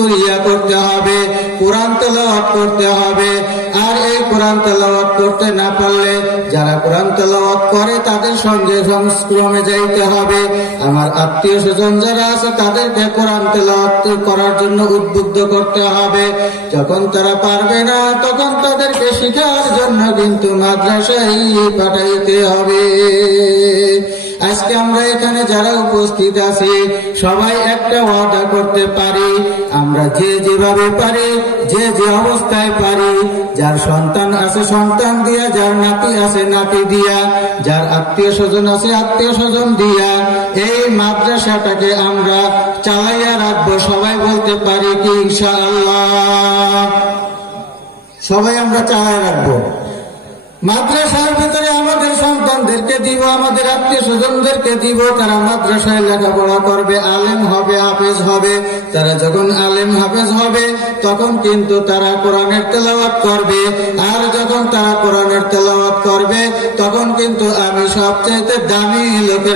করিয়া করতে হবে, কোরআন তেলাওয়াত করতে হবে। আর এই কোরআন তেলাওয়াত করতে না পারলে যারা কোরআন তেলাওয়াত করে তাদের সঙ্গে সংস্ক্রমে যাইতে হবে। আমার আত্মীয় স্বজন যারা আছে তাদেরকে কোরআন তেলাওয়াত করার জন্য উদ্বুদ্ধ করতে হবে। যখন তারা পারবে না তখন তাদেরকে শিখার জন্য কিন্তু মাদ্রাসায় পাঠাইতে হবে। আজকে আমরা এখানে যারা উপস্থিত আছি সবাই একটা ওয়াদা করতে পারি, আমরা যে যেভাবে পারি, যে যে অবস্থায় পারি, যার সন্তান আছে সন্তান দিয়া, যার নাতি আছে নাতি দিয়া, যার আত্মীয় স্বজন আছে আত্মীয় স্বজন দিয়া এই মাদ্রাসাটাকে আমরা চালাইয়া রাখবো। সবাই বলতে পারি কি ইনশাআল্লাহ? সবাই আমরা চালাইয়া রাখবো। মাদ্রাসার ভিতরে আমাদের সন্তানদেরকে দিব, আমাদের আত্মীয় স্বজনদেরকে দিব, তারা মাদ্রাসায় লেখাপড়া করবে, আলেম হবে, হাফেজ হবে। তারা যখন আলেম হাফেজ হবে তখন কিন্তু তারা কোরআনের তেলাওয়াত করবে। আর যখন তারা কোরআনের তেলাওয়াত করবে তখন কিন্তু আমি সবচেয়ে দামি লোকের